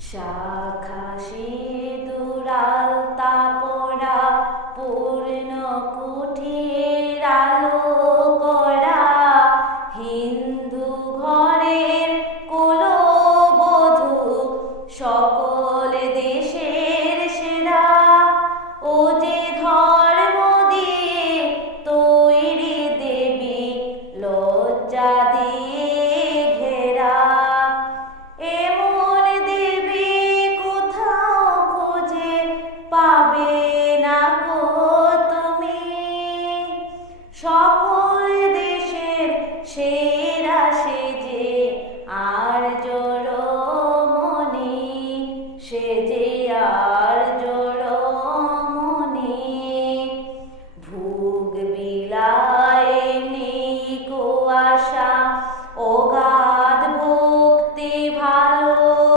শাখা সিঁদুর আলতা পরা পূর্ণ কুঠির আলো করা হিন্দু ঘরের কুলবধূ সকল